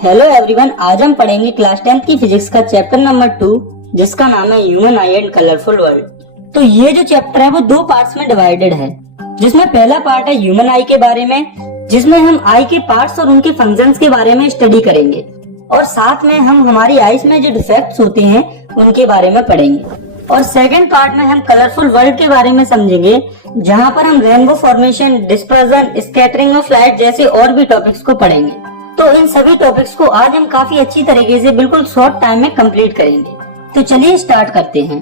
Hello everyone, आज हम पढ़ेंगे क्लास 10th की फिजिक्स का चैप्टर नंबर 2 जिसका नाम है human I and colourful world. तो ये जो चैप्टर है वो दो पार्ट्स में डिवाइडेड है, जिसमें पहला पार्ट है ह्यूमन आई के बारे में, जिसमें हम आई के पार्ट्स और उनके फंक्शंस के बारे में स्टडी करेंगे और साथ में हम हमारी आईज में जो डिफेक्ट्स होते हैं उनके बारे में पढ़ेंगे। और सेकंड पार्ट में हम कलरफुल वर्ल्ड के बारे में समझेंगे, जहाँ पर हम rainbow formation, dispersion, scattering of light जैसे और भी टॉपिक्स को पढ़ेंगे। तो इन सभी टॉपिक्स को आज हम काफी अच्छी तरीके से बिल्कुल शॉर्ट टाइम में कंप्लीट करेंगे। तो चलिए स्टार्ट करते हैं।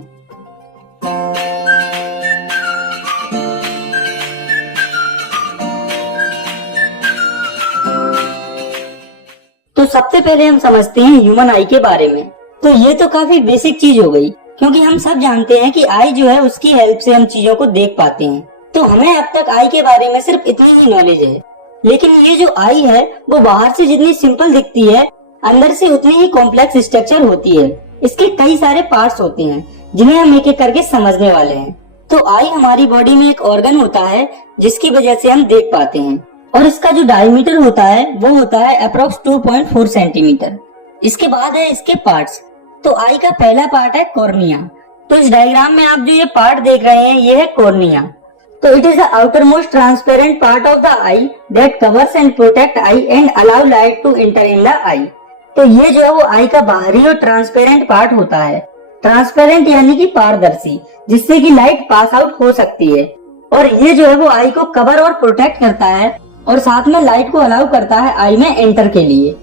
तो सबसे पहले हम समझते हैं ह्यूमन आई के बारे में। तो ये तो काफी बेसिक चीज हो गई, क्योंकि हम सब जानते हैं कि आई जो है उसकी हेल्प से हम चीजों को देख पाते हैं। तो हमें अब तक आई के बारे में सिर्फ इतनी ही नॉलेज है, लेकिन ये जो आई है वो बाहर से जितनी सिंपल दिखती है, अंदर से उतनी ही कॉम्प्लेक्स स्ट्रक्चर होती है। इसके कई सारे पार्ट्स होते हैं जिन्हें हम एक एक करके समझने वाले हैं। तो आई हमारी बॉडी में एक ऑर्गन होता है जिसकी वजह से हम देख पाते हैं, और इसका जो डायमीटर होता है वो होता है अप्रोक्स 2.4 सेंटीमीटर। इसके बाद है इसके पार्ट्स। तो आई का पहला पार्ट है कॉर्निया। तो इस डायग्राम में आप जो ये पार्ट देख रहे हैं ये है कॉर्निया। तो it is the outermost transparent part of the eye that covers and protect eye and allow light to enter in the eye। तो ये जो है वो आई का बाहरी और ट्रांसपेरेंट पार्ट होता है। ट्रांसपेरेंट यानी कि पारदर्शी, जिससे कि लाइट पास आउट हो सकती है, और ये जो है वो आई को कवर और प्रोटेक्ट करता है और साथ में लाइट को अलाउ करता है आई में एंटर के लिए।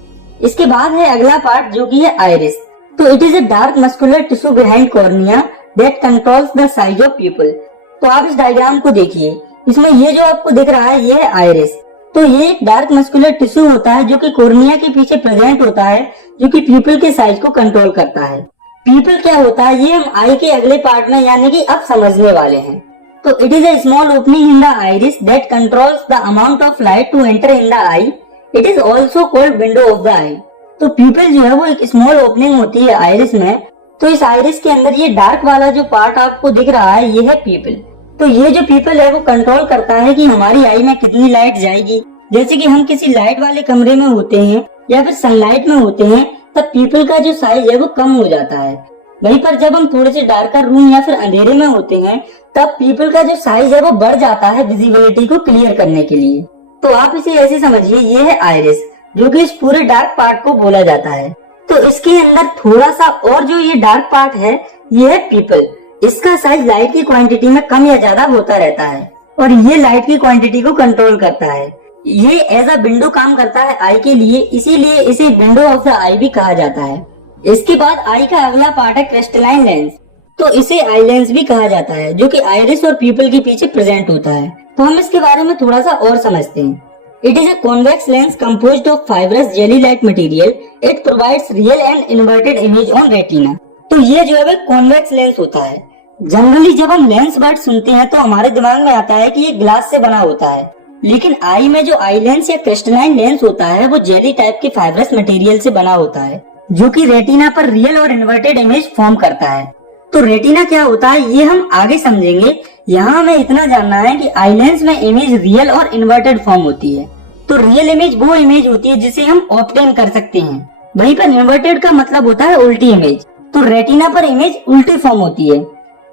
इसके बाद है अगला पार्ट जो कि है आइरिस। तो it is a dark muscular tissue behind cornea that controls the size of people. तो आप इस डायग्राम को देखिए, इसमें ये जो आपको दिख रहा है ये है आइरिस। तो ये एक डार्क मस्कुलर टिश्यू होता है जो कि कॉर्निया के पीछे प्रेजेंट होता है, जो कि पीपल के साइज को कंट्रोल करता है। पीपल क्या होता है ये हम आई के अगले पार्ट में यानी कि अब समझने वाले हैं। तो it is a small opening in the iris that controls the amount of light to enter in the eye. It is also called window of the eye. तो पीपल जो है वो एक स्मॉल ओपनिंग होती है आइरिस में। तो इस आइरिस के अंदर ये डार्क वाला जो पार्ट आपको दिख रहा है ये है पीपल। तो ये जो पीपल है वो कंट्रोल करता है कि हमारी आई में कितनी लाइट जाएगी। जैसे कि हम किसी लाइट वाले कमरे में होते हैं या फिर सनलाइट में होते हैं, तब पीपल का जो साइज है वो कम हो जाता है। वहीं पर जब हम थोड़े से डार्कर रूम या फिर अंधेरे में होते हैं, तब पीपल का जो साइज है वो बढ़ जाता है विजिबिलिटी को क्लियर करने के लिए। तो आप इसे ऐसे समझिए, ये है आइरिस, जो कि इस पूरे डार्क पार्ट को बोला जाता है। तो इसके अंदर थोड़ा सा और जो ये डार्क पार्ट है ये है पीपल। इसका साइज लाइट की क्वांटिटी में कम या ज्यादा होता रहता है, और ये लाइट की क्वांटिटी को कंट्रोल करता है। ये एज अ विंडो काम करता है आई के लिए, इसीलिए इसे विंडो ऑफ द आई भी कहा जाता है। इसके बाद आई का अगला पार्ट है क्रिस्टलाइन लेंस। तो इसे आई लेंस भी कहा जाता है, जो कि आइरिस और पीपल के पीछे प्रेजेंट होता है। तो हम इसके बारे में थोड़ा सा और समझते हैं। It is a convex lens composed of fibrous jelly like material. It provides real and inverted image on retina. तो ये जो है वो कॉन्वेक्स लेंस होता है। जनरली जब हम लेंस वर्ड सुनते हैं तो हमारे दिमाग में आता है कि ये ग्लास से बना होता है, लेकिन आई में जो आई लेंस या क्रिस्टलाइन लेंस होता है वो जेली टाइप के फाइब्रस मटेरियल से बना होता है, जो कि रेटिना पर रियल और इन्वर्टेड इमेज फॉर्म करता है। तो रेटिना क्या होता है ये हम आगे समझेंगे। यहाँ हमें इतना जानना है कि आई लेंस में इमेज रियल और इन्वर्टेड फॉर्म होती है। तो रियल इमेज वो इमेज होती है जिसे हम ऑब्टेन कर सकते हैं, वहीं पर इन्वर्टेड का मतलब होता है उल्टी इमेज। तो रेटिना पर इमेज उल्टी फॉर्म होती है।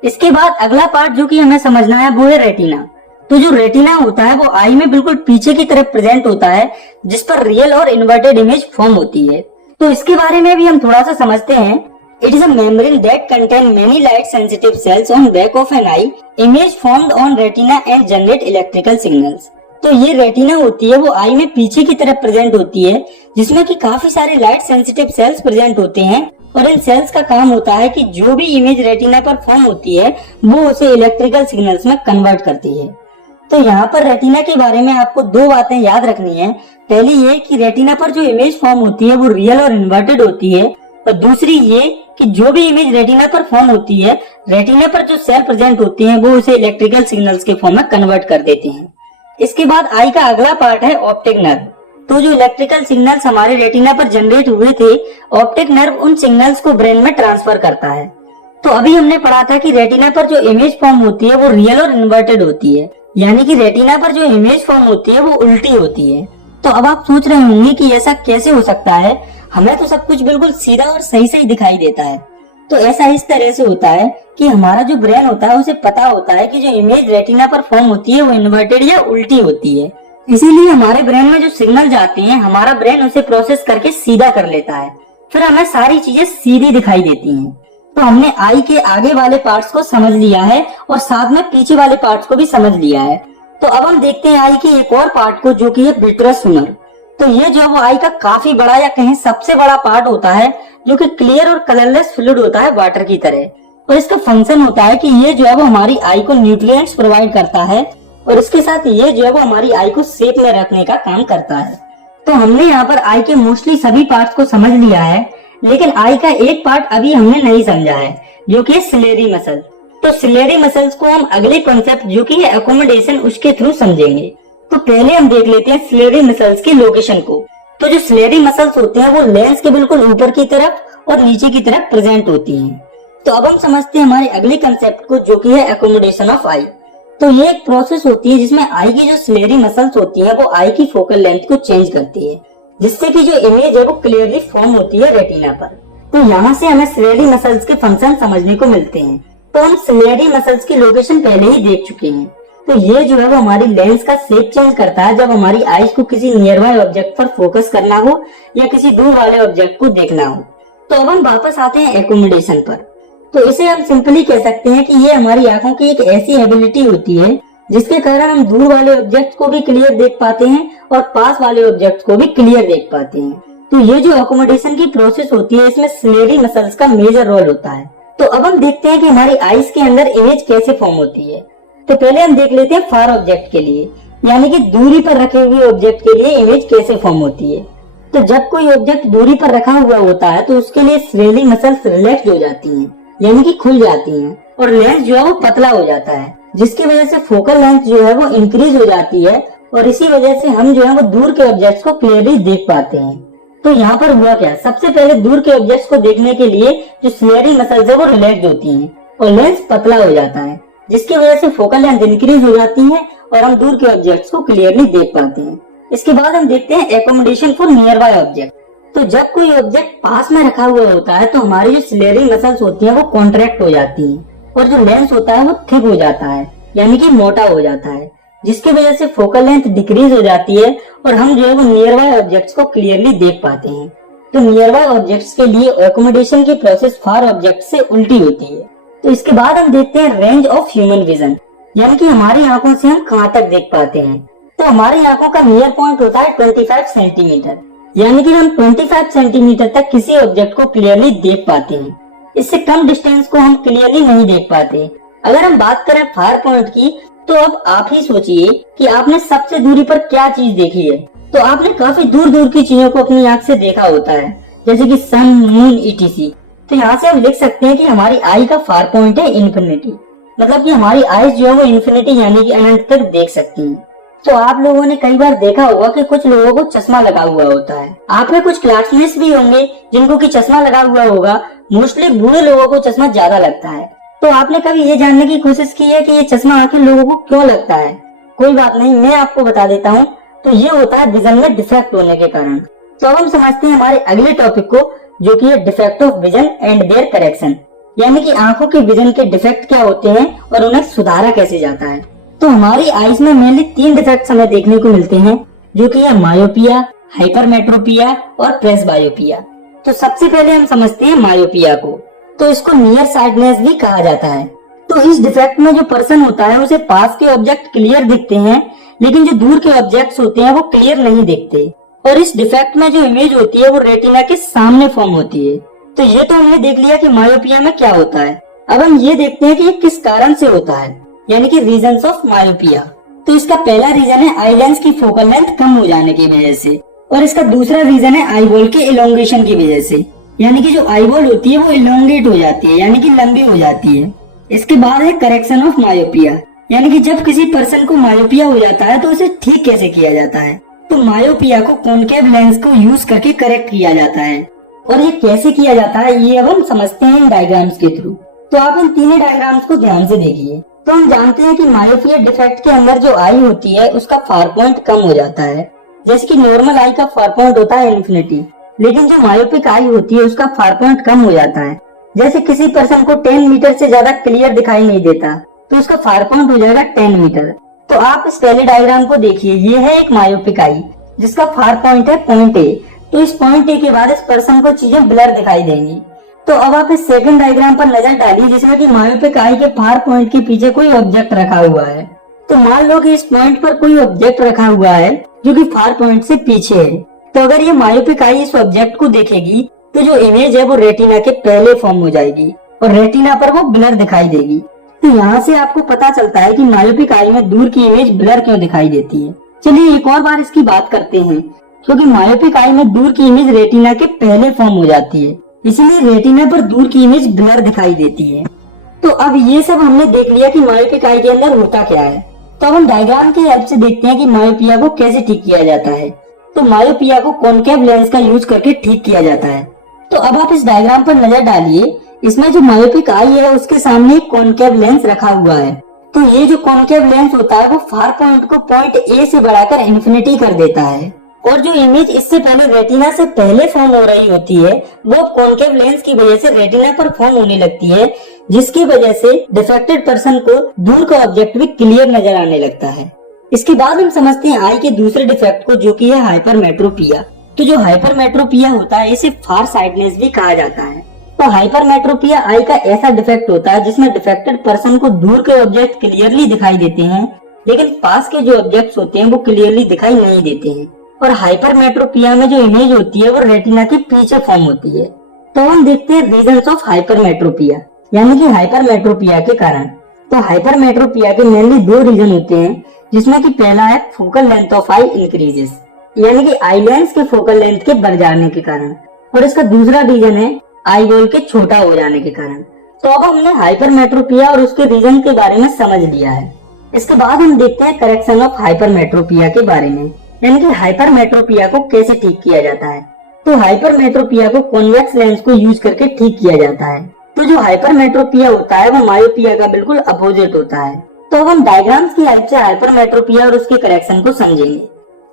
इसके बाद अगला पार्ट जो कि हमें समझना है वो है रेटिना। तो जो रेटिना होता है वो आई में बिल्कुल पीछे की तरफ प्रेजेंट होता है, जिस पर रियल और इन्वर्टेड इमेज फॉर्म होती है। तो इसके बारे में भी हम थोड़ा सा समझते हैं। It is a membrane that contain many light sensitive cells on back of an eye. Image formed on retina and generate electrical signals. तो ये रेटिना होती है वो आई में पीछे की तरफ प्रेजेंट होती है, जिसमें कि काफी सारे लाइट सेंसिटिव सेल्स प्रेजेंट होते हैं, और इन सेल्स का काम होता है कि जो भी इमेज रेटिना पर फॉर्म होती है वो उसे इलेक्ट्रिकल सिग्नल्स में कन्वर्ट करती है। तो यहाँ पर रेटिना के बारे में आपको दो बातें याद रखनी है। पहली ये कि रेटिना पर जो इमेज फॉर्म होती है वो रियल और इन्वर्टेड होती है, और दूसरी ये कि जो भी इमेज रेटिना पर फॉर्म होती है, रेटिना पर जो सेल प्रेजेंट होती है वो उसे इलेक्ट्रिकल सिग्नल्स के फॉर्म में कन्वर्ट कर देते हैं। इसके बाद आई का अगला पार्ट है ऑप्टिक नर्व। तो जो इलेक्ट्रिकल सिग्नल्स हमारे रेटिना पर जनरेट हुए थे, ऑप्टिक नर्व उन सिग्नल्स को ब्रेन में ट्रांसफर करता है। तो अभी हमने पढ़ा था कि रेटिना पर जो इमेज फॉर्म होती है वो रियल और इन्वर्टेड होती है, यानी कि रेटिना पर जो इमेज फॉर्म होती है वो उल्टी होती है। तो अब आप सोच रहे होंगे कि ऐसा कैसे हो सकता है, हमें तो सब कुछ बिल्कुल सीधा और सही सही दिखाई देता है। तो ऐसा इस तरह से होता है कि हमारा जो ब्रेन होता है उसे पता होता है कि जो इमेज रेटिना पर फॉर्म होती है वो इन्वर्टेड या उल्टी होती है। इसीलिए हमारे ब्रेन में जो सिग्नल जाते हैं हमारा ब्रेन उसे प्रोसेस करके सीधा कर लेता है, फिर हमें सारी चीजें सीधी दिखाई देती हैं। तो हमने आई के आगे वाले पार्ट्स को समझ लिया है और साथ में पीछे वाले पार्ट्स को भी समझ लिया है। तो अब हम देखते हैं आई के एक और पार्ट को, जो कि है विट्रस humor। तो ये जो है वो आई का काफी बड़ा या कहीं सबसे बड़ा पार्ट होता है, जो कि क्लियर और कलरलेस फ्लूइड होता है वाटर की तरह। और इसका फंक्शन होता है कि ये जो है वो हमारी आई को न्यूट्रिएंट्स प्रोवाइड करता है और इसके साथ ये जो है वो हमारी आई को शेप में रखने का काम करता है। तो हमने यहाँ पर आई के मोस्टली सभी पार्ट्स को समझ लिया है, लेकिन आई का एक पार्ट अभी हमने नहीं समझा है, जो कि सिलेरी मसल। तो सिलेरी मसल्स को हम अगले कॉन्सेप्ट जो कि है एकोमोडेशन उसके थ्रू समझेंगे। तो पहले हम देख लेते हैं सिलेरी मसल्स की लोकेशन को। तो जो सिलेरी मसल्स होते हैं वो लेंस के बिल्कुल ऊपर की तरफ और नीचे की तरफ प्रेजेंट होती हैं। तो अब हम समझते हैं हमारे अगले कंसेप्ट को, जो कि है एकोमोडेशन ऑफ आई। तो ये एक प्रोसेस होती है जिसमें आई की जो सिलेरी मसल्स होती है वो आई की फोकल लेंथ को चेंज करती है, जिससे कि जो इमेज है वो क्लियरली फॉर्म होती है रेटिना पर। तो यहाँ से हमें सिलेरी मसल्स के फंक्शन समझने को मिलते हैं। तो हम सिलेरी मसल्स की लोकेशन पहले ही देख चुके हैं। तो ये जो है वो हमारी लेंस का शेप चेंज करता है जब हमारी आईज को किसी नियर बाय ऑब्जेक्ट पर फोकस करना हो या किसी दूर वाले ऑब्जेक्ट को देखना हो। तो अब हम वापस आते हैं एकोमोडेशन पर। तो इसे हम सिंपली कह सकते हैं कि ये हमारी आंखों की एक ऐसी एबिलिटी होती है जिसके कारण हम दूर वाले ऑब्जेक्ट को भी क्लियर देख पाते हैं और पास वाले ऑब्जेक्ट को भी क्लियर देख पाते हैं। तो ये जो एकोमोडेशन की प्रोसेस होती है इसमें सिलेरी मसल्स का मेजर रोल होता है। तो अब हम देखते हैं कि हमारी आईज के अंदर इमेज कैसे फॉर्म होती है। तो पहले हम देख लेते हैं फार ऑब्जेक्ट के लिए, यानी कि दूरी पर रखे हुए ऑब्जेक्ट के लिए इमेज कैसे फॉर्म होती है। तो जब कोई ऑब्जेक्ट दूरी पर रखा हुआ होता है तो उसके लिए सिलेरी मसल्स रिलैक्स हो जाती हैं, यानी कि खुल जाती हैं और लेंस जो है वो पतला हो जाता है, जिसकी वजह से फोकल लेंथ जो है वो इंक्रीज हो जाती है और इसी वजह से हम जो है वो दूर के ऑब्जेक्ट्स को क्लियरली देख पाते हैं। तो यहाँ पर हुआ क्या, सबसे पहले दूर के ऑब्जेक्ट्स को देखने के लिए जो सिलेरी मसल्स है वो रिलैक्स होती हैं और लेंस पतला हो जाता है, जिसकी वजह से फोकल लेंथ इंक्रीज हो जाती है और हम दूर के ऑब्जेक्ट्स को क्लियरली देख पाते हैं। इसके बाद हम देखते हैं accommodation for near by object. तो जब कोई ऑब्जेक्ट पास में रखा हुआ होता है तो हमारी जो सिलेरी मसल्स होती हैं वो कॉन्ट्रैक्ट हो जाती हैं और जो लेंस होता है वो थिक हो जाता है, यानी कि मोटा हो जाता है, जिसकी वजह से फोकल लेंथ डिक्रीज हो जाती है और हम जो है वो नियर बाय ऑब्जेक्ट्स को क्लियरली देख पाते हैं। तो नियर बाय ऑब्जेक्ट्स के लिए एकोमोडेशन की प्रोसेस फार ऑब्जेक्ट से उल्टी होती है। तो इसके बाद हम देखते हैं रेंज ऑफ ह्यूमन विजन, यानी कि हमारी आंखों से हम कहाँ तक देख पाते हैं। तो हमारी आंखों का नियर पॉइंट होता है 25 सेंटीमीटर, यानी कि हम 25 सेंटीमीटर तक किसी ऑब्जेक्ट को क्लियरली देख पाते हैं। इससे कम डिस्टेंस को हम क्लियरली नहीं देख पाते। अगर हम बात करें फार पॉइंट की, तो अब आप ही सोचिए कि आपने सबसे दूरी पर क्या चीज देखी है। तो आपने काफी दूर दूर की चीजों को अपनी आंख से देखा होता है, जैसे कि सन, मून, ईटीसी। तो यहाँ से हम लिख सकते हैं कि हमारी आई का फार पॉइंट है इन्फिनिटी, मतलब कि हमारी आईज जो है वो इन्फिनिटी यानी कि अनंत तक देख सकती हैं। तो आप लोगों ने कई बार देखा होगा कि कुछ लोगों को चश्मा लगा हुआ होता है। आप में कुछ क्लासमेट्स भी होंगे जिनको कि चश्मा लगा हुआ होगा। मोस्टली बूढ़े लोगों को चश्मा ज्यादा लगता है। तो आपने कभी ये जानने की कोशिश की है कि ये चश्मा आखिर लोगों को क्यों लगता है? कोई बात नहीं, मैं आपको बता देता हूँ। तो ये होता है विजन में डिफेक्ट होने के कारण। तो अब हम समझते हैं हमारे अगले टॉपिक को, जो कि है defect of vision and their correction, यानी कि आंखों के विजन के डिफेक्ट क्या होते हैं और उन्हें सुधारा कैसे जाता है। तो हमारी आईज में मेनली 3 डिफेक्ट्स हमें देखने को मिलते हैं, जो कि है मायोपिया, हाइपरमेट्रोपिया और प्रेसबायोपिया। तो सबसे पहले हम समझते हैं मायोपिया को। तो इसको नियर साइटनेस भी कहा जाता है। तो इस डिफेक्ट में जो पर्सन होता है उसे पास के ऑब्जेक्ट क्लियर दिखते हैं, लेकिन जो दूर के ऑब्जेक्ट्स होते हैं वो क्लियर नहीं दिखते। और इस डिफेक्ट में जो इमेज होती है वो रेटिना के सामने फॉर्म होती है। तो ये तो हमने देख लिया कि मायोपिया में क्या होता है। अब हम ये देखते हैं कि ये किस कारण से होता है, यानी कि रीजंस ऑफ मायोपिया। तो इसका पहला रीजन है आई लेंस की फोकल लेंथ कम हो जाने की वजह से, और इसका दूसरा रीजन है आई बॉल के इलोंगेशन की वजह से, यानी कि जो आई बॉल होती है वो इलोंगेट हो जाती है, यानी कि लंबी हो जाती है। इसके बाद है करेक्शन ऑफ मायोपिया, यानी कि जब किसी पर्सन को मायोपिया हो जाता है तो उसे ठीक कैसे किया जाता है। तो मायोपिया को कॉनकेव लेंस को यूज करके करेक्ट किया जाता है, और ये कैसे किया जाता है ये अब हम समझते हैं इन डायग्राम्स के थ्रू। तो आप इन तीनों डायग्राम्स को ध्यान से देखिए। तो हम जानते हैं कि मायोपिया डिफेक्ट के अंदर जो आई होती है उसका फार पॉइंट कम हो जाता है, जैसे कि नॉर्मल आई का फार पॉइंट होता है इन्फिनिटी, लेकिन जो मायोपिक आई होती है उसका फार पॉइंट कम हो जाता है। जैसे किसी पर्सन को 10 मीटर से ज्यादा क्लियर दिखाई नहीं देता तो उसका फार पॉइंट हो जाएगा 10 मीटर। तो आप इस पहले डायग्राम को देखिए, ये है एक मायोपिक आई जिसका फार पॉइंट है पॉइंट ए। तो इस पॉइंट ए के बाद इस पर्सन को चीजें ब्लर दिखाई देंगी। तो अब आप इस सेकंड डायग्राम पर नजर डालिए जिसमें कि मायोपिक आई के फार पॉइंट के पीछे कोई ऑब्जेक्ट रखा हुआ है। तो मान लो कि इस पॉइंट पर कोई ऑब्जेक्ट रखा हुआ है जो कि फार पॉइंट से पीछे है। तो अगर ये मायोपिक आई इस ऑब्जेक्ट को देखेगी तो जो इमेज है वो रेटिना के पहले फॉर्म हो जाएगी और रेटिना पर वो ब्लर दिखाई देगी। तो यहाँ से आपको पता चलता है कि मायोपिक आई में दूर की इमेज ब्लर क्यों दिखाई देती है। चलिए एक और बार इसकी बात करते हैं। क्योंकि मायोपिक आई में दूर की इमेज रेटिना के पहले फॉर्म हो जाती है, इसीलिए रेटिना पर दूर की इमेज ब्लर दिखाई देती है। तो अब ये सब हमने देख लिया कि मायोपिक आई के अंदर होता क्या है। तो अब हम डायग्राम की हेल्प से देखते हैं कि मायोपिया को कैसे ठीक किया जाता है। तो मायोपिया को कॉनकेव लेंस का यूज करके ठीक किया जाता है। तो अब आप इस डायग्राम पर नजर डालिए, इसमें जो मायोपिक आई है उसके सामने एक कॉनकेव लेंस रखा हुआ है। तो ये जो कॉनकेव लेंस होता है वो फार पॉइंट को पॉइंट ए से बढ़ाकर इन्फिनिटी कर देता है, और जो इमेज इससे पहले रेटिना से पहले फॉर्म हो रही होती है वो कॉनकेव लेंस की वजह से रेटिना पर फॉर्म होने लगती है, जिसकी वजह से डिफेक्टेड पर्सन को दूर का ऑब्जेक्ट भी क्लियर नजर आने लगता है। इसके बाद हम समझते हैं आई के दूसरे डिफेक्ट को, जो कि है हाइपरमेट्रोपिया। तो जो हाइपरमेट्रोपिया होता है इसे फार साइटनेस भी कहा जाता है। तो हाइपरमेट्रोपिया आई का ऐसा डिफेक्ट होता है जिसमें डिफेक्टेड पर्सन को दूर के ऑब्जेक्ट क्लियरली दिखाई देते हैं, लेकिन पास के जो ऑब्जेक्ट्स होते हैं वो क्लियरली दिखाई नहीं देते हैं। और हाइपरमेट्रोपिया में जो इमेज होती है वो रेटिना के पीछे फॉर्म होती है। तो हम देखते हैं रीजंस ऑफ हाइपरमेट्रोपिया, यानी कि हाइपरमेट्रोपिया के कारण। तो हाइपरमेट्रोपिया के मेनली दो रीजन होते हैं, जिसमें कि पहला है focal length of I increases, यानी कि आई लेंस के फोकल लेंथ के बढ़ जाने के कारण, और इसका दूसरा रीजन है आई बॉल के छोटा हो जाने के कारण। तो अब हमने हाइपरमेट्रोपिया और उसके रीजन के बारे में समझ लिया है। इसके बाद हम देखते हैं करेक्शन ऑफ हाइपरमेट्रोपिया के बारे में, यानी कि हाइपरमेट्रोपिया को कैसे ठीक किया जाता है। तो हाइपरमेट्रोपिया को कॉन्वेक्स लेंस को यूज करके ठीक किया जाता है। तो जो हाइपरमेट्रोपिया होता है वो मायोपिया का बिल्कुल अपोजिट होता है। तो अब हम डायग्राम्स की हेल्प से हाइपरमेट्रोपिया और उसके करेक्शन को समझेंगे।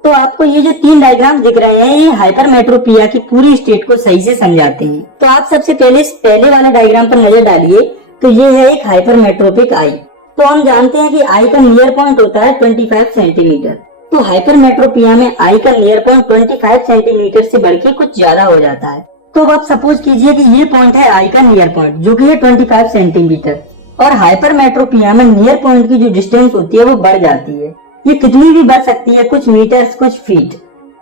तो आपको ये जो 3 डायग्राम दिख रहे हैं ये हाइपरमेट्रोपिया की पूरी स्टेट को सही से समझाते हैं। तो आप सबसे पहले इस पहले वाले डायग्राम पर नजर डालिए। तो ये है एक हाइपरमेट्रोपिक आई। तो हम जानते हैं कि आई का नियर पॉइंट होता है 25 सेंटीमीटर। तो हाइपरमेट्रोपिया में आई का नियर पॉइंट 25 सेंटीमीटर से बढ़ के कुछ ज्यादा हो जाता है। तो अब आप सपोज कीजिए कि ये पॉइंट है आई का नियर पॉइंट, जो कि है 25 सेंटीमीटर, और हाइपरमेट्रोपिया में नियर पॉइंट की जो डिस्टेंस होती है वो बढ़ जाती है। ये कितनी भी बढ़ सकती है, कुछ मीटर्स, कुछ फीट।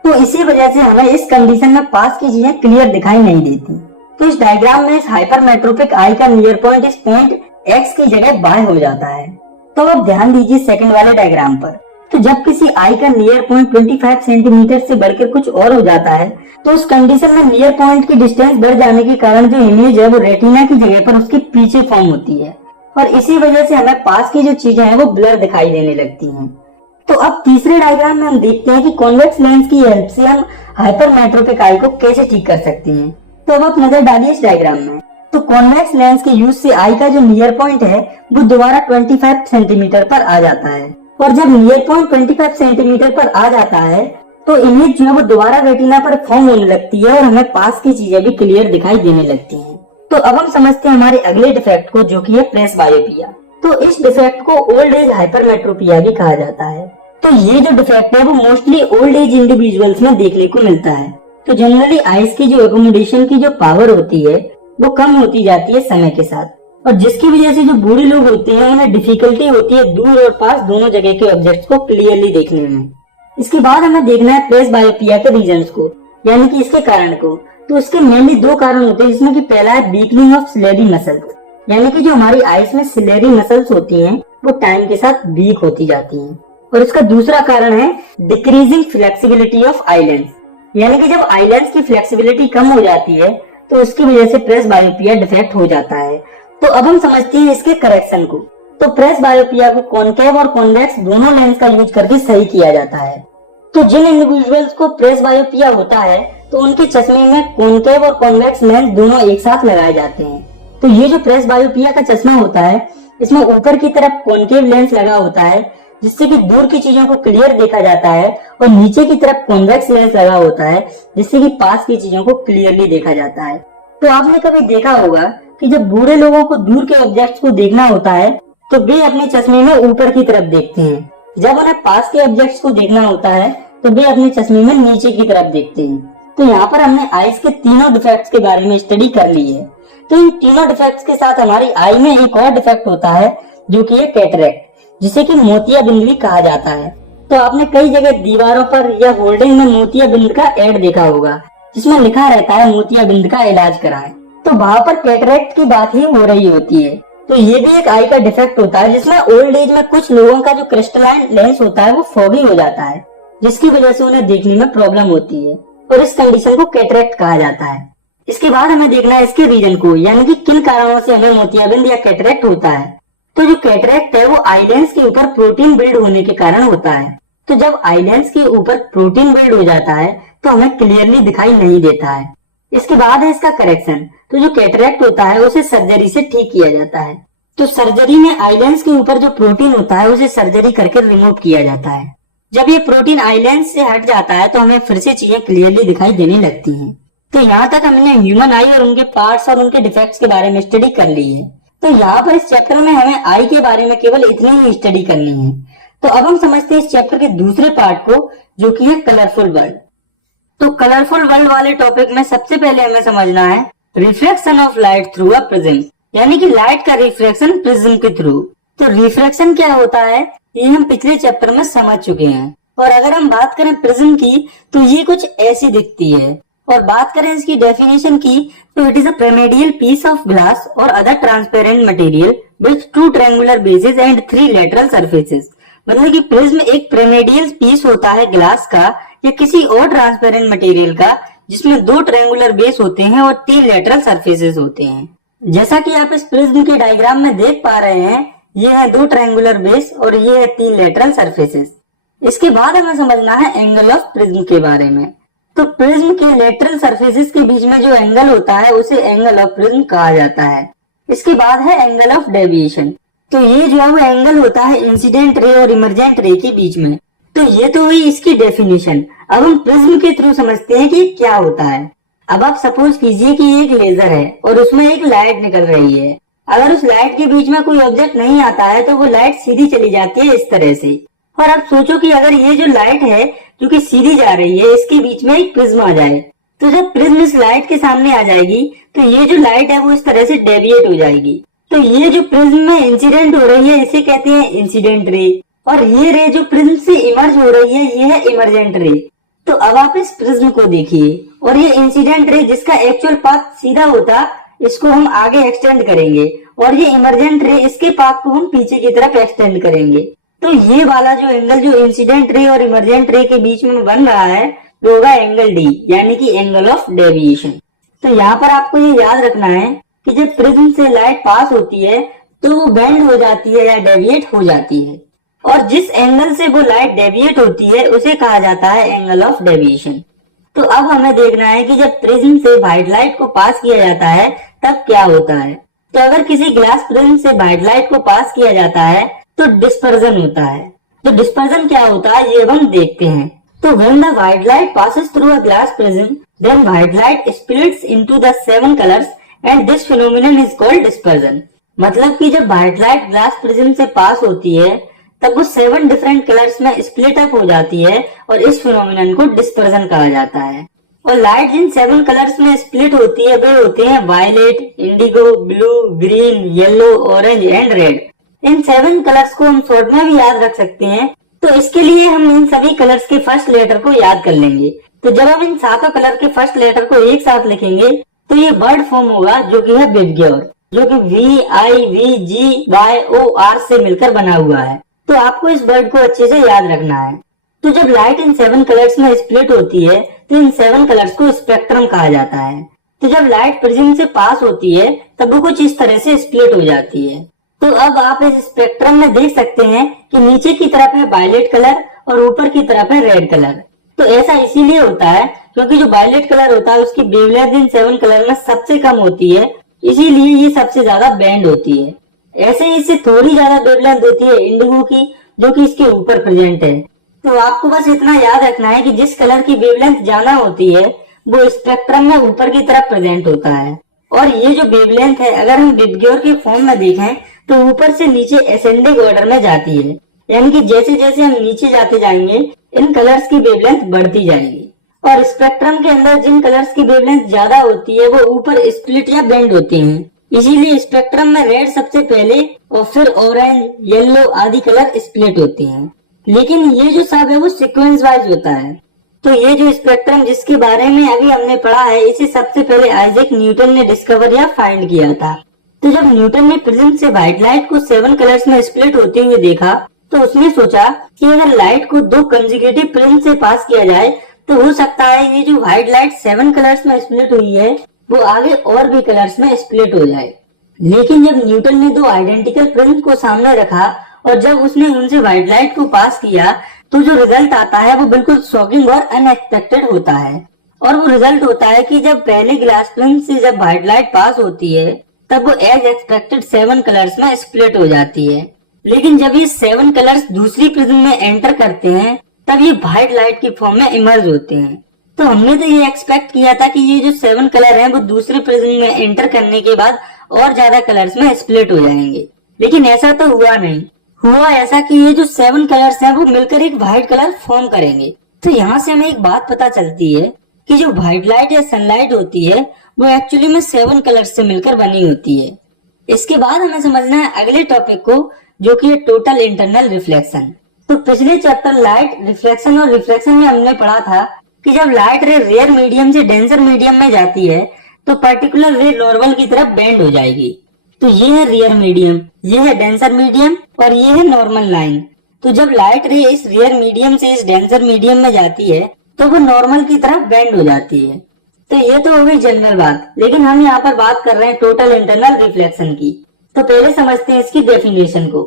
तो इसी वजह से हमें इस कंडीशन में पास की चीजें क्लियर दिखाई नहीं देती। तो इस डायग्राम में इस हाइपरमेट्रोपिक आई का नियर पॉइंट इस पॉइंट एक्स की जगह बाय हो जाता है। तो अब ध्यान दीजिए सेकंड वाले डायग्राम पर। तो जब किसी आई का नियर पॉइंट 25 सेंटीमीटर से बढ़कर कुछ और हो जाता है तो उस कंडीशन में नियर पॉइंट की डिस्टेंस बढ़ जाने के कारण जो इमेज है वो रेटिना की जगह पर उसके पीछे फॉर्म होती है, और इसी वजह से हमें पास की जो चीजें हैं वो ब्लर दिखाई देने लगती हैं। तो अब तीसरे डायग्राम में हम देखते हैं कि कॉन्वेक्स लेंस की हेल्प से हम हाइपरमेट्रोपिक आई को कैसे ठीक कर सकते हैं। तो अब आप नजर डालिए इस डायग्राम में। तो कॉन्वेक्स लेंस के यूज से आई का जो नियर पॉइंट है वो दोबारा 25 सेंटीमीटर पर आ जाता है, और जब नियर पॉइंट 25 सेंटीमीटर पर आ जाता है तो इमेज जो है वो दोबारा रेटिना पर फॉर्म होने लगती है और हमें पास की चीजें भी क्लियर दिखाई देने लगती हैं। तो अब हम समझते हैं हमारे अगले डिफेक्ट को, जो कि है प्रेस बायोपिया। तो इस डिफेक्ट को ओल्ड एज हाइपरमेट्रोपिया भी कहा जाता है। तो ये जो डिफेक्ट है वो मोस्टली ओल्ड एज इंडिविजुअल्स में देखने को मिलता है। तो जनरली आईज की जो एकोमोडेशन की जो पावर होती है वो कम होती जाती है समय के साथ, और जिसकी वजह से जो बूढ़े लोग होते हैं उन्हें डिफिकल्टी होती है दूर और पास दोनों जगह के ऑब्जेक्ट्स को क्लियरली देखने में। इसके बाद हमें देखना है प्रेस बायोपिया के रीजंस को, यानी कि इसके कारण को। तो इसके मेनली 2 कारण होते हैं, जिसमें कि पहला है वीकनिंग ऑफ सिलेरी मसल्स, यानी कि जो हमारी आईज में सिलेरी मसल्स होती हैं वो टाइम के साथ वीक होती जाती हैं। और इसका दूसरा कारण है decreasing flexibility of eye lens, यानी कि जब आई लेंस की फ्लेक्सिबिलिटी कम हो जाती है तो उसकी वजह से प्रेस बायोपिया डिफेक्ट हो जाता है। तो अब हम समझते हैं इसके करेक्शन को। तो प्रेस बायोपिया को कॉनकेव और कॉन्वेक्स दोनों लेंस का यूज करके सही किया जाता है। तो जिन इंडिविजुअल्स को प्रेस बायोपिया होता है तो उनके चश्मे में कॉनकेव और कॉन्वेक्स लेंस दोनों एक साथ लगाए जाते हैं। तो ये जो प्रेस बायोपिया का चश्मा होता है इसमें ऊपर की तरफ कॉनकेव लेंस लगा होता है, जिससे कि दूर की चीजों को क्लियर देखा जाता है, और नीचे की तरफ कॉन्वेक्स लेंस लगा होता है जिससे कि पास की चीजों को क्लियरली देखा जाता है। तो आपने कभी देखा होगा कि जब बूढ़े लोगों को दूर के ऑब्जेक्ट्स को देखना होता है तो वे अपने चश्मे में ऊपर की तरफ देखते हैं। जब उन्हें पास के ऑब्जेक्ट्स को देखना होता है तो वे अपने चश्मे में नीचे की तरफ देखते हैं। तो यहाँ पर हमने आईज के तीनों डिफेक्ट्स के बारे में स्टडी कर ली है। तो इन तीनों डिफेक्ट्स के साथ हमारी आई में एक और डिफेक्ट होता है जो कि है कैटरेक्ट, जिसे कि मोतियाबिंद भी कहा जाता है। तो आपने कई जगह दीवारों पर या होल्डिंग में मोतियाबिंद का एड देखा होगा जिसमें लिखा रहता है मोतियाबिंद का इलाज कराएं। तो वहाँ पर कैटरेक्ट की बात ही हो रही होती है। तो ये भी एक आई का डिफेक्ट होता है जिसमें ओल्ड एज में कुछ लोगों का जो क्रिस्टलाइन लेंस होता है वो फॉगी हो जाता है, जिसकी वजह से उन्हें देखने में प्रॉब्लम होती है, और इस कंडीशन को कैटरेक्ट कहा जाता है। इसके बाद हमें देखना है इसके रीजन को, यानी कि किन कारणों से हमें मोतियाबिंद या कैटरेक्ट होता है। तो जो कैटरेक्ट है वो आई लेंस के ऊपर प्रोटीन बिल्ड होने के कारण होता है। तो जब आई लेंस के ऊपर प्रोटीन बिल्ड हो जाता है तो हमें क्लियरली दिखाई नहीं देता है। इसके बाद है इसका करेक्शन। तो जो कैटरेक्ट होता है उसे सर्जरी से ठीक किया जाता है। तो सर्जरी में आई लेंस के ऊपर जो प्रोटीन होता है उसे सर्जरी करके रिमूव किया जाता है। जब ये प्रोटीन आई लेंस से हट जाता है तो हमें फिर से चीजें क्लियरली दिखाई देने लगती हैं। तो यहाँ तक हमने ह्यूमन आई और उनके पार्ट्स और उनके डिफेक्ट्स के बारे में स्टडी कर ली है। तो यहाँ पर इस चैप्टर में हमें आई के बारे में केवल इतनी ही स्टडी करनी है। तो अब हम समझते हैं इस चैप्टर के दूसरे पार्ट को, जो कि है कलरफुल वर्ल्ड। तो कलरफुल वर्ल्ड वाले टॉपिक में सबसे पहले हमें समझना है reflection of light through a prism, यानी कि लाइट का रिफ्लेक्शन प्रिज्म के थ्रू। तो रिफ्लेक्शन क्या होता है ये हम पिछले चैप्टर में समझ चुके हैं। और अगर हम बात करें प्रिज्म की तो ये कुछ ऐसी दिखती है। और बात करें इसकी डेफिनेशन की तो it is a pyramidal piece of glass और other transparent material with 2 triangular bases and 3 lateral surfaces. मतलब कि प्रिज्म एक पिरामिडियल पीस होता है ग्लास का या किसी और ट्रांसपेरेंट मटेरियल का, जिसमें 2 ट्रायंगुलर बेस होते हैं और 3 लेटरल सरफेसेस होते हैं। जैसा कि आप इस प्रिज्म के डायग्राम में देख पा रहे हैं, ये है 2 ट्रायंगुलर बेस और ये है 3 लेटरल सरफेसेस। इसके बाद हमें समझना है एंगल ऑफ प्रिज्म के बारे में। तो प्रिज्म के लेटरल सरफेसेस के बीच में जो एंगल होता है उसे एंगल ऑफ प्रिज्म कहा जाता है। इसके बाद है एंगल ऑफ डेविएशन। तो ये जो है वो एंगल होता है इंसिडेंट रे और इमर्जेंट रे के बीच में। तो ये तो हुई इसकी डेफिनेशन। अब हम प्रिज्म के थ्रू समझते हैं कि क्या होता है। अब आप सपोज कीजिए कि एक लेजर है और उसमें एक लाइट निकल रही है। अगर उस लाइट के बीच में कोई ऑब्जेक्ट नहीं आता है तो वो लाइट सीधी चली जाती है इस तरह से। और आप सोचो कि अगर ये जो लाइट है जो कि सीधी जा रही है, इसके बीच में एक प्रिज्म आ जाए, तो जब प्रिज्म इस लाइट के सामने आ जाएगी तो ये जो लाइट है वो इस तरह से डेविएट हो जाएगी। तो ये जो प्रिज्म में इंसिडेंट हो रही है इसे कहते हैं इंसिडेंट रे, और ये रे जो प्रिज्म से इमर्ज हो रही है ये है इमर्जेंट रे। तो अब आप इस प्रिज्म को देखिए, और ये इंसिडेंट रे जिसका एक्चुअल पाथ सीधा होता इसको हम आगे एक्सटेंड करेंगे, और ये इमर्जेंट रे इसके पाथ को हम पीछे की तरफ एक्सटेंड करेंगे। तो ये वाला जो एंगल जो इंसिडेंट रे और इमर्जेंट रे के बीच में बन रहा है वो होगा एंगल डी, यानी कि एंगल ऑफ डेविएशन। तो यहाँ पर आपको ये याद रखना है कि जब प्रिज्म से लाइट पास होती है तो वो बेंड हो जाती है या डेविएट हो जाती है, और जिस एंगल से वो लाइट डेविएट होती है उसे कहा जाता है एंगल ऑफ डेविएशन। तो अब हमें देखना है कि जब प्रिज्म से व्हाइट लाइट को पास किया जाता है तब क्या होता है। तो अगर किसी ग्लास प्रिज्म से व्हाइट लाइट को पास किया जाता है तो डिस्पर्जन होता है। तो डिस्पर्जन क्या होता है ये हम देखते हैं। तो when the white light passes through a glass prism, then white light splits into the 7 colors and this phenomenon is called dispersion। मतलब कि जब व्हाइट लाइट ग्लास प्रिज्म से पास होती है तब वो 7 डिफरेंट कलर्स में स्प्लिट अप हो जाती है, और इस फिनोमिनन को डिस्पर्जन कहा जाता है। और लाइट जिन 7 कलर्स में स्प्लिट होती है वे होते हैं violet, indigo, blue, green, yellow, orange and red. इन 7 कलर्स को हम शॉर्ट में भी याद रख सकते हैं। तो इसके लिए हम इन सभी कलर्स के फर्स्ट लेटर को याद कर लेंगे। तो जब हम इन 7 कलर के फर्स्ट लेटर को एक साथ लिखेंगे तो ये वर्ड फॉर्म होगा जो कि है विबग्योर, जो कि VIVGYOR से मिलकर बना हुआ है। तो आपको इस वर्ड को अच्छे से याद रखना है। तो जब लाइट इन 7 कलर्स में स्प्लिट होती है तो इन 7 कलर्स को स्पेक्ट्रम कहा जाता है। तो जब लाइट प्रिज्म से पास होती है तब वो कुछ इस तरह से स्प्लिट हो जाती है। तो अब आप इस स्पेक्ट्रम में देख सकते हैं कि नीचे की तरफ है वायलेट कलर और ऊपर की तरफ है रेड कलर। तो ऐसा इसीलिए होता है क्योंकि जो वायलेट कलर होता है उसकी वेवलेंथ इन 7 कलर में सबसे कम होती है, इसीलिए ये सबसे ज्यादा बैंड होती है। ऐसे ही इससे थोड़ी ज्यादा वेवलेंथ होती है इंडिगो की, जो कि इसके ऊपर प्रेजेंट है। तो आपको बस इतना याद रखना है कि जिस कलर की वेवलेंथ ज्यादा होती है वो स्पेक्ट्रम में ऊपर की तरफ प्रेजेंट होता है। और ये जो वेवलेंथ है अगर हम विबग्योर के फॉर्म में देखें तो ऊपर से नीचे एसेंडिंग ऑर्डर में जाती है, यानी कि जैसे जैसे हम नीचे जाते जाएंगे इन कलर्स की वेवलेंथ बढ़ती जाएगी। और स्पेक्ट्रम के अंदर जिन कलर्स की वेवलेंथ ज्यादा होती है वो ऊपर स्प्लिट या बेंड होती हैं। इसीलिए स्पेक्ट्रम में रेड सबसे पहले और फिर ऑरेंज, येलो आदि कलर स्प्लिट होते हैं। लेकिन ये जो सब है वो सीक्वेंस वाइज होता है। तो ये जो स्पेक्ट्रम जिसके बारे में अभी हमने पढ़ा है इसे सबसे पहले आइजैक न्यूटन ने डिस्कवर या फाइंड किया था। तो जब न्यूटन ने प्रिज्म से व्हाइट लाइट को 7 कलर्स में स्प्लिट होते हुए देखा तो उसने सोचा कि अगर लाइट को 2 कंसेक्यूटिव प्रिज्म से पास किया जाए तो हो सकता है ये जो व्हाइट लाइट 7 कलर्स में स्प्लिट हुई है वो आगे और भी कलर्स में स्प्लिट हो जाए। लेकिन जब न्यूटन ने 2 आइडेंटिकल प्रिज्म को सामने रखा और जब उसने उनसे व्हाइट लाइट को पास किया तो जो रिजल्ट आता है वो बिल्कुल शॉकिंग और अनएक्सपेक्टेड होता है। और वो रिजल्ट होता है कि जब पहले ग्लास प्रिज्म से जब व्हाइट लाइट पास होती है तब वो एज एक्सपेक्टेड 7 कलर्स में स्प्लिट हो जाती है। लेकिन जब ये 7 कलर्स दूसरी प्रिज्म में एंटर करते हैं तब ये व्हाइट लाइट की फॉर्म में इमर्ज होते हैं। तो हमने तो ये एक्सपेक्ट किया था कि ये जो 7 कलर हैं वो दूसरे प्रिज्म में एंटर करने के बाद और ज्यादा कलर्स में स्प्लिट हो जाएंगे, लेकिन ऐसा तो हुआ नहीं। हुआ ऐसा कि ये जो 7 कलर्स हैं वो मिलकर एक व्हाइट कलर फॉर्म करेंगे। तो यहाँ से हमें एक बात पता चलती है कि जो व्हाइट लाइट या सनलाइट होती है वो एक्चुअली में 7 कलर्स से मिलकर बनी होती है। इसके बाद हमें समझना है अगले टॉपिक को, जो कि है टोटल इंटरनल रिफ्लेक्शन। तो पिछले चैप्टर लाइट रिफ्लेक्शन और रिफ्रैक्शन में हमने पढ़ा था कि जब लाइट रे रेयर मीडियम से डेंसर मीडियम में जाती है तो पर्टिकुलर रे नॉर्मल की तरफ बेंड हो जाएगी। तो ये है रेयर मीडियम, ये है डेंसर मीडियम और ये है नॉर्मल लाइन। तो जब लाइट रे इस रेयर मीडियम से इस डेंसर मीडियम में जाती है तो वो नॉर्मल की तरफ बेंड हो जाती है। तो ये तो हो गई जनरल बात, लेकिन हम यहाँ पर बात कर रहे हैं टोटल इंटरनल रिफ्लेक्शन की। तो पहले समझते हैं इसकी डेफिनेशन को।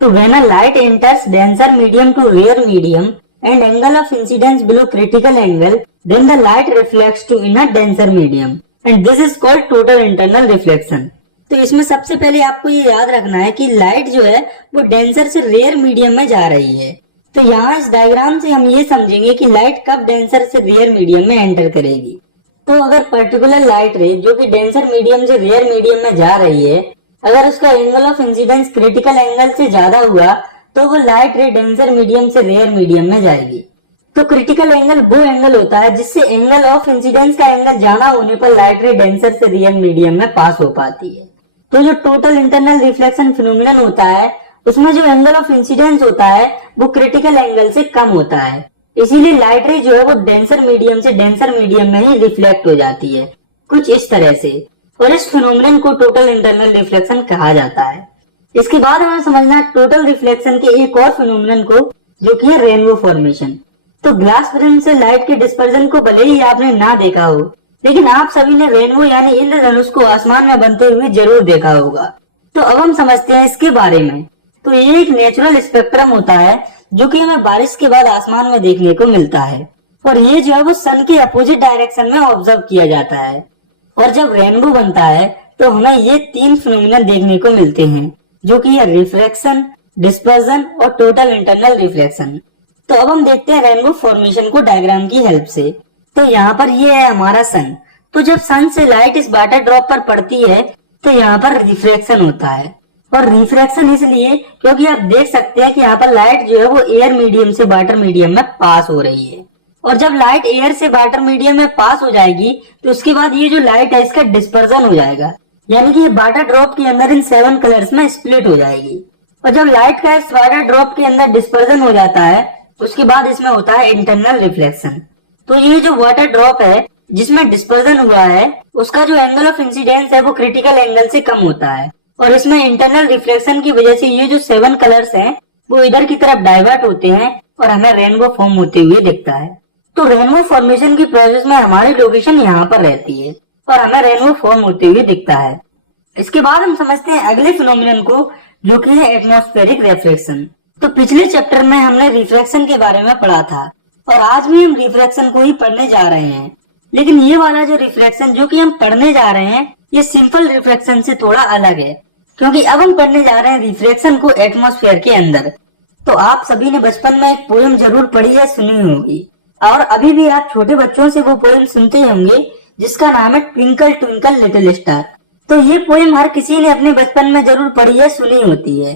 तो when a light enters denser medium to rare medium and angle of incidence below critical angle then the light reflects to in a denser medium and this is called total internal reflection. तो इसमें सबसे पहले आपको ये याद रखना है कि लाइट जो है वो डेंसर से रेयर मीडियम में जा रही है। तो यहाँ इस डायग्राम से हम ये समझेंगे कि लाइट कब डेंसर से रेयर मीडियम में एंटर करेगी। तो अगर पर्टिकुलर लाइट रे जो कि डेंसर मीडियम से रेयर मीडियम में जा रही है, अगर उसका angle of incidence critical angle से ज्यादा हुआ तो वो लाइट रे डेंसर मीडियम से रेयर मीडियम में जाएगी। तो क्रिटिकल एंगल वो एंगल होता है जिससे एंगल ऑफ इंसिडेंस का एंगल ज्यादा होने पर लाइट रे डेंसर से रेयर मीडियम में पास हो पाती है। तो जो टोटल इंटरनल रिफ्लेक्शन फिनोमिनन होता है उसमें जो एंगल ऑफ इंसिडेंस होता है वो क्रिटिकल एंगल से कम होता है, इसीलिए लाइट रे जो है वो डेंसर मीडियम से डेंसर मीडियम में ही रिफ्लेक्ट हो जाती है, कुछ इस तरह से। और इस फिनोमिनन को टोटल इंटरनल रिफ्लेक्शन कहा जाता है। इसके बाद हमें समझना है टोटल रिफ्लेक्शन के एक और फिनोमिनन को, जो कि है रेनबो फॉर्मेशन। तो ग्लास प्रिज्म से लाइट के डिस्पर्जन को भले ही आपने ना देखा हो, लेकिन आप सभी ने रेनबो यानी इंद्रधनुष को आसमान में बनते हुए जरूर देखा होगा। तो अब हम समझते हैं इसके बारे में। तो ये एक नेचुरल स्पेक्ट्रम होता है जो कि हमें बारिश के बाद आसमान में देखने को मिलता है, और ये जो है वो सन के अपोजिट डायरेक्शन में ऑब्जर्व किया जाता है। और जब रेनबो बनता है तो हमें ये 3 फिनोमिनन देखने को मिलते हैं, जो कि है रिफ्रैक्शन, डिस्पर्जन और टोटल इंटरनल रिफ्लेक्शन। तो अब हम देखते हैं रेनबो फॉर्मेशन को डायग्राम की हेल्प से। तो यहाँ पर ये है हमारा सन। तो जब सन से लाइट इस वाटर ड्रॉप पर पड़ती है तो यहाँ पर रिफ्रैक्शन होता है। और रिफ्रैक्शन इसलिए क्योंकि आप देख सकते हैं कि यहाँ पर लाइट जो है वो एयर मीडियम से वाटर मीडियम में पास हो रही है। और जब लाइट एयर से वाटर मीडियम में पास हो जाएगी तो उसके बाद ये जो लाइट है इसका डिस्पर्जन हो जाएगा, यानी कि ये वाटर ड्रॉप के अंदर इन 7 कलर्स में स्प्लिट हो जाएगी। और जब लाइट का इस वाटर ड्रॉप के अंदर डिस्पर्जन हो जाता है उसके बाद इसमें होता है इंटरनल रिफ्लेक्शन। तो ये जो वाटर ड्रॉप है जिसमें डिस्पर्जन हुआ है उसका जो एंगल ऑफ इंसिडेंस है वो क्रिटिकल एंगल से कम होता है, और इसमें इंटरनल रिफ्लेक्शन की वजह से ये जो 7 कलर्स हैं वो इधर की तरफ डाइवर्ट होते हैं और हमें रेनबो फॉर्म होते हुए दिखता है। तो रेनबो फॉर्मेशन की प्रोसेस में हमारी लोकेशन यहाँ पर रहती है और हमें रेनबो फॉर्म होते हुए दिखता है। इसके बाद हम समझते हैं अगले फिनोमिनन को, जो कि है एटमॉस्फेरिक रिफ्लेक्शन। तो पिछले चैप्टर में हमने रिफ्रैक्शन के बारे में पढ़ा था और आज भी हम रिफ्रैक्शन को ही पढ़ने जा रहे हैं। लेकिन ये वाला जो रिफ्रैक्शन जो कि हम पढ़ने जा रहे हैं ये सिंपल रिफ्रैक्शन से थोड़ा अलग है, क्योंकि अब हम पढ़ने जा रहे हैं रिफ्रैक्शन को एटमॉस्फेयर के अंदर। तो आप सभी ने बचपन में एक पोयम जरूर पढ़ी या सुनी होगी, और अभी भी आप छोटे बच्चों से वो पोयम सुनते होंगे जिसका नाम है ट्विंकल ट्विंकल लिटिल स्टार। तो ये पोयम हर किसी ने अपने बचपन में जरूर पढ़ी या सुनी होती है।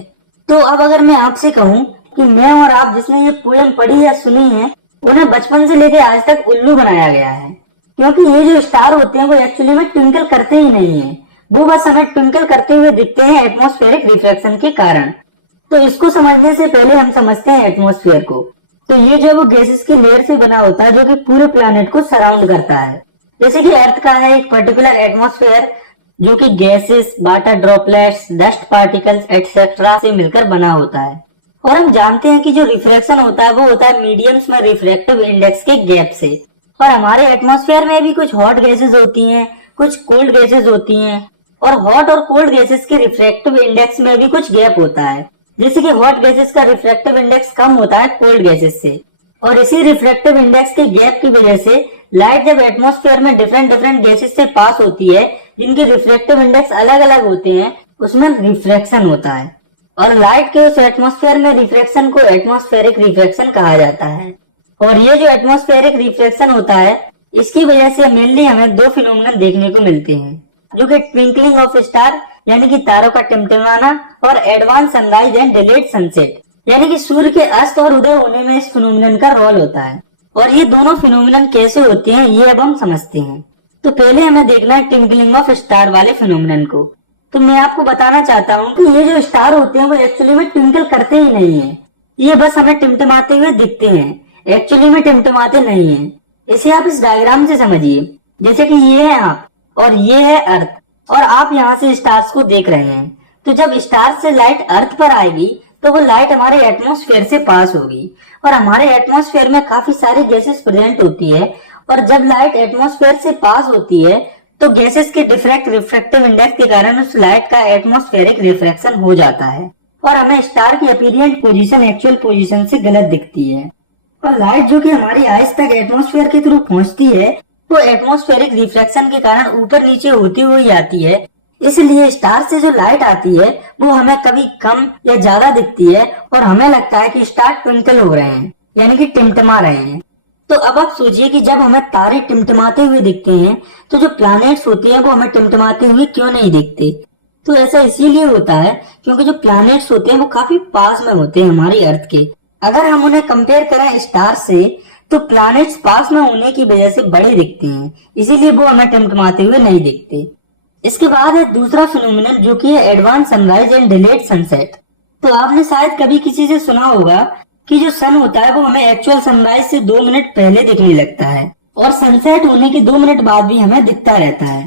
तो अब अगर मैं आपसे कहूँ कि मैं और आप जिसने ये पोयम पढ़ी या सुनी है, उन्हें बचपन से लेकर आज तक उल्लू बनाया गया है, क्योंकि ये जो स्टार होते हैं वो एक्चुअली में ट्विंकल करते ही नहीं है, वो बस हमें ट्विंकल करते हुए दिखते हैं एटमॉस्फेरिक रिफ्लेक्शन के कारण। तो इसको समझने से पहले हम समझते हैं एटमॉस्फेयर को। तो ये जो वो गैसेस की लेयर से बना होता है जो कि पूरे प्लैनेट को सराउंड करता है। जैसे कि अर्थ का है एक पर्टिकुलर एटमॉस्फेयर जो कि gases, water droplets, dust particles etcetera से मिलकर बना होता है। और हम जानते हैं कि जो रिफ्रैक्शन होता है वो होता है मीडियम्स में रिफ्रैक्टिव इंडेक्स के गैप से। और हमारे एटमॉस्फेयर में भी कुछ हॉट गैसेस होती हैं, कुछ कोल्ड गैसेस होती हैं, और हॉट और कोल्ड गैसेस के रिफ्रैक्टिव इंडेक्स में भी कुछ गैप होता है। जैसे कि हॉट गैसेस का रिफ्रैक्टिव इंडेक्स कम होता है कोल्ड गैसेस से, और इसी रिफ्रैक्टिव इंडेक्स के गैप की वजह से लाइट जब एटमॉस्फेयर में डिफरेंट डिफरेंट गैसेस से पास होती है जिनके रिफ्रैक्टिव इंडेक्स अलग अलग होते हैं, उसमें रिफ्रैक्शन होता है। और लाइट के उस एटमॉस्फेयर में रिफ्रैक्शन को एटमॉस्फेरिक रिफ्रैक्शन कहा जाता है। और ये जो एटमॉस्फेरिक रिफ्रैक्शन होता है इसकी वजह से मेनली हमें दो फिनोमेनन देखने को मिलते हैं, जो कि ट्विंकलिंग ऑफ स्टार यानी कि तारों का टिमटिमाना, और advance sunrise and delayed sunset यानी कि सूर्य के अस्त और उदय होने में इस फिनोमेनन का रोल होता है। और ये दोनों फिनोमेनन कैसे होते हैं ये अब हम समझते हैं। तो पहले हमें देखना है ट्विंकलिंग ऑफ स्टार वाले फिनोमेनन को। तो मैं आपको बताना चाहता हूँ कि ये जो स्टार होते हैं वो एक्चुअली में ट्विंकल करते ही नहीं है, ये बस हमें टिमटिमाते हुए दिखते हैं, एक्चुअली में टिमटिमाते नहीं है। इसे आप इस डायग्राम से समझिए, जैसे कि ये है आप और ये है अर्थ, और आप यहाँ से स्टार्स को देख रहे हैं। तो जब स्टार से लाइट अर्थ पर आएगी तो वो लाइट हमारे एटमॉस्फेयर से पास होगी, और हमारे एटमॉस्फेयर में काफी सारी गैसेस प्रेजेंट होती है, और जब लाइट एटमॉस्फेयर से पास होती है तो गैसेस के डिफरेक्ट रिफ्रैक्टिव इंडेक्स के कारण उस लाइट का एटमॉस्फेरिक रिफ्रैक्शन हो जाता है, और हमें स्टार की अपीरियंट पोजीशन एक्चुअल पोजीशन से गलत दिखती है। और लाइट जो कि हमारी आइज तक एटमॉस्फेयर के थ्रू पहुंचती है वो एटमॉस्फेरिक रिफ्रैक्शन के कारण ऊपर नीचे होती हुई आती है। इसलिए स्टार से जो लाइट आती है वो हमें कभी कम या ज्यादा दिखती है, और हमें लगता है कि स्टार ट्विंकल हो रहे हैं यानी कि टिमटिमा रहे हैं। तो अब आप सोचिए कि जब हमें तारे टिमटिमाते हुए दिखते हैं तो जो प्लैनेट्स होते हैं वो हमें टिमटिमाते हुए क्यों नहीं दिखते? तो ऐसा इसीलिए होता है क्योंकि जो प्लैनेट्स होते हैं वो काफी पास में होते हैं हमारी अर्थ के। अगर हम उन्हें कंपेयर करें स्टार से तो प्लैनेट्स पास में होने की वजह से बड़े दिखते हैं, इसीलिए वो हमें टिमटिमाते हुए नहीं दिखते। इसके बाद है दूसरा फिनोमिनन जो कि है advance sunrise and delayed sunset. तो आपने शायद कभी किसी से सुना होगा कि जो सन होता है वो हमें एक्चुअल सनराइज से 2 मिनट पहले दिखने लगता है, और सनसेट होने के 2 मिनट बाद भी हमें दिखता रहता है।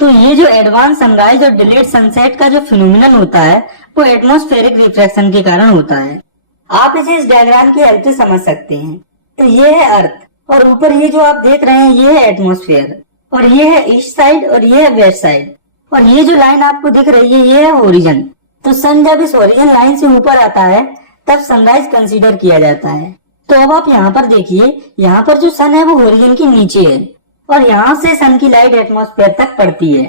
तो ये जो एडवांस सनराइज और डिलेड सनसेट का जो फिनोमिनन होता है वो एटमॉस्फेरिक रिफ्रैक्शन के कारण होता है। आप इसे इस डायग्राम की हेल्प से समझ सकते हैं। तो ये है अर्थ, और ऊपर ये जो आप देख रहे हैं ये है एटमॉस्फेयर, और ये है ईस्ट साइड और ये है वेस्ट साइड, और ये जो लाइन आपको दिख रही है ये है ओरिजिन। तो सन जब इस ओरिजिन लाइन से ऊपर आता है तब सनराइज कंसीडर किया जाता है। तो अब आप यहाँ पर देखिए, यहाँ पर जो सन है वो ओरिजिन के नीचे है, और यहाँ से सन की लाइट एटमॉस्फेयर तक पड़ती है।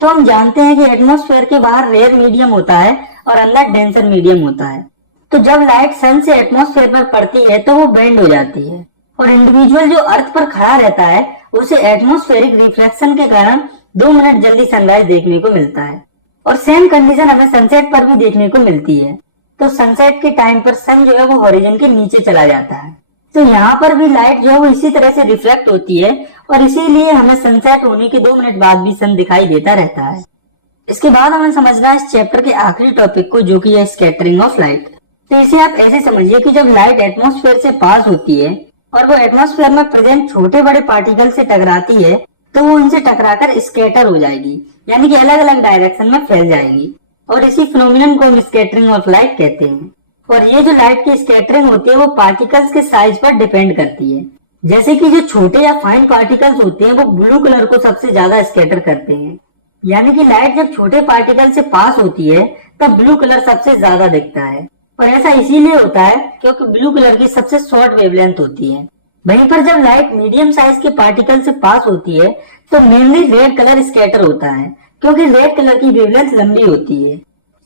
तो हम जानते हैं कि एटमॉस्फेयर के बाहर रेयर मीडियम होता है और अंदर डेंसर मीडियम होता है। तो जब लाइट सन से एटमॉस्फेयर पर पड़ती है तो वो बेंड हो जाती है, और इंडिविजुअल जो अर्थ पर खड़ा रहता है उसे एटमॉस्फेरिक रिफ्रैक्शन के कारण 2 मिनट जल्दी सनराइज देखने को मिलता है। और सेम कंडीशन हमें सनसेट पर भी देखने को मिलती है। तो सनसेट के टाइम पर सन जो है वो हॉरिजन के नीचे चला जाता है। तो यहाँ पर भी लाइट जो है वो इसी तरह से रिफ्लेक्ट होती है, और इसीलिए हमें सनसेट होने के 2 मिनट बाद भी सन दिखाई देता रहता है। इसके बाद हमें समझना है इस चैप्टर के आखिरी टॉपिक को, जो कि है स्कैटरिंग ऑफ लाइट। तो इसे आप ऐसे समझिए कि जब लाइट एटमॉस्फेयर से पास होती है और वो एटमॉस्फेयर में प्रेजेंट छोटे बड़े पार्टिकल से टकराती है तो वो इनसे टकराकर स्कैटर हो जाएगी, यानी कि अलग अलग डायरेक्शन में फैल जाएगी, और इसी फिनोमिनन को हम स्कैटरिंग ऑफ लाइट कहते हैं। और ये जो लाइट की स्कैटरिंग होती है वो पार्टिकल्स के साइज पर डिपेंड करती है। जैसे कि जो छोटे या फाइन पार्टिकल्स होते हैं वो ब्लू कलर को सबसे ज्यादा स्कैटर करते हैं, यानी कि लाइट जब छोटे पार्टिकल से पास होती है तब ब्लू कलर सबसे ज्यादा दिखता है। और ऐसा इसीलिए होता है क्योंकि ब्लू कलर की सबसे शॉर्ट वेवलेंथ होती है। वहीं पर जब लाइट मीडियम साइज के पार्टिकल से पास होती है तो मेनली रेड कलर स्कैटर होता है, क्योंकि रेड कलर की वेवलेंथ लंबी होती है।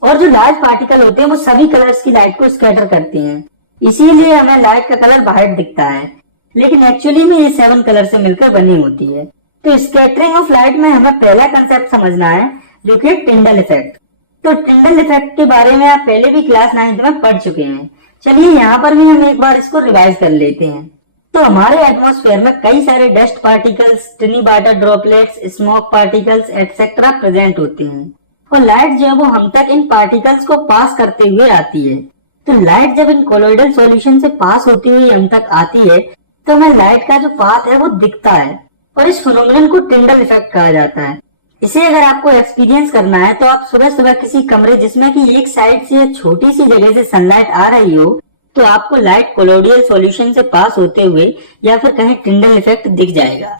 और जो लार्ज पार्टिकल होते हैं वो सभी कलर्स की लाइट को स्कैटर करते हैं, इसीलिए हमें लाइट का कलर व्हाइट दिखता है, लेकिन एक्चुअली में ये 7 कलर से मिलकर बनी होती है। तो स्कैटरिंग ऑफ लाइट में हमें पहला कंसेप्ट समझना है, जो कि टिंडल इफेक्ट। तो टिंडल इफेक्ट के बारे में आप पहले भी क्लास 9th में पढ़ चुके हैं। चलिए यहाँ पर भी हम एक बार इसको रिवाइज कर लेते हैं। तो हमारे एटमॉस्फेयर में कई सारे dust particles, टिनी water droplets, smoke particles etcetera present होते हैं, और लाइट जो है वो हम तक इन पार्टिकल्स को पास करते हुए आती है। तो लाइट जब इन कोलॉइडल सॉल्यूशन से पास होती हुई हम तक आती है, तो हमें लाइट का जो पाथ है वो दिखता है, और इस फिनोमेनन को टिंडल इफेक्ट कहा जाता है। इसे अगर आपको एक्सपीरियंस करना है तो आप सुबह सुबह किसी कमरे जिसमें कि एक साइड से छोटी सी जगह से सनलाइट आ रही हो, तो आपको लाइट कोलोडियल सॉल्यूशन से पास होते हुए या फिर कहीं टिंडल इफेक्ट दिख जाएगा।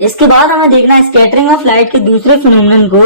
इसके बाद हमें देखना है स्कैटरिंग ऑफ लाइट के दूसरे फिनोमेनन को,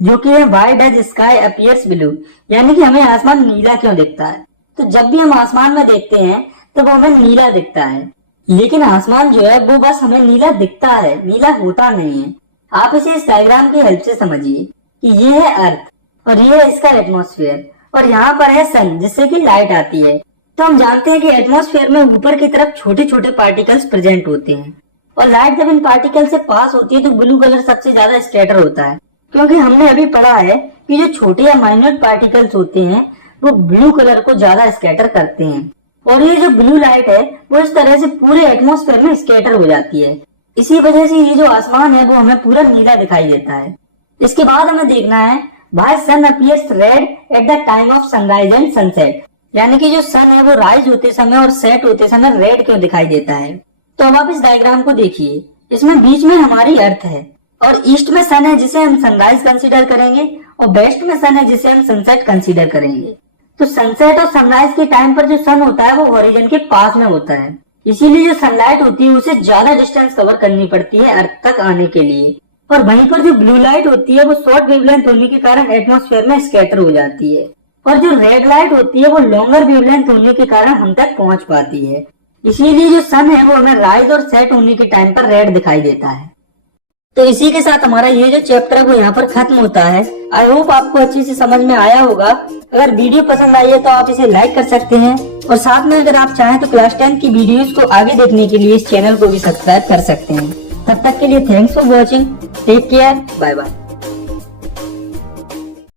जो कि है why does sky appears blue, यानी कि हमें आसमान नीला क्यों दिखता है। तो जब भी हम आसमान में देखते हैं तो वो हमें नीला दिखता है, लेकिन आसमान जो है वो बस हमें नीला दिखता है, नीला होता नहीं है। आप इसे इस डायग्राम की हेल्प से समझिए कि ये है अर्थ और ये है इसका एटमॉस्फेयर, और यहाँ पर है सन जिससे कि लाइट आती है। तो हम जानते हैं कि एटमॉस्फेयर में ऊपर की तरफ छोटे छोटे पार्टिकल्स प्रेजेंट होते हैं, और लाइट जब इन पार्टिकल से पास होती है तो ब्लू कलर सबसे ज्यादा स्कैटर होता है, क्योंकि हमने अभी पढ़ा है कि जो छोटे या माइन्यूट पार्टिकल्स होते हैं वो ब्लू कलर को ज्यादा स्कैटर करते हैं, और ये जो ब्लू लाइट है वो इस तरह से पूरे एटमॉस्फेयर में स्कैटर हो जाती है। इसी वजह से ये जो आसमान है वो हमें पूरा नीला दिखाई देता है। इसके बाद हमें देखना है why sun appears red at the time of sunrise and sunset, यानी कि जो सन है वो राइज होते समय और सेट होते समय रेड क्यों दिखाई देता है। तो अब आप इस डायग्राम को देखिए, इसमें बीच में हमारी अर्थ है, और ईस्ट में सन है जिसे हम सनराइज कंसीडर करेंगे, और वेस्ट में सन है जिसे हम सनसेट कंसीडर करेंगे। तो सनसेट और सनराइज के टाइम पर जो सन होता है वो हॉरिजन के पास में होता है, इसीलिए जो सनलाइट होती है उसे ज्यादा डिस्टेंस कवर करनी पड़ती है अर्थ तक आने के लिए, और वहीं पर जो ब्लू लाइट होती है वो शॉर्ट वेवलेंथ होने के कारण एटमॉस्फेयर में स्कैटर हो जाती है, और जो रेड लाइट होती है वो लॉन्गर वेवलेंथ होने के कारण हम तक पहुंच पाती है। इसीलिए जो सन है वो हमें राइज और सेट होने के टाइम पर रेड दिखाई देता है। तो इसी के साथ हमारा ये जो चैप्टर है वो यहाँ पर खत्म होता है। आई होप आपको अच्छे से समझ में आया होगा। अगर वीडियो पसंद आई है तो आप इसे लाइक कर सकते हैं, और साथ में अगर आप चाहें तो क्लास 10 की वीडियोस को आगे देखने के लिए इस चैनल को भी सब्सक्राइब कर सकते हैं। तब तक के लिए thanks for watching, take care, bye bye.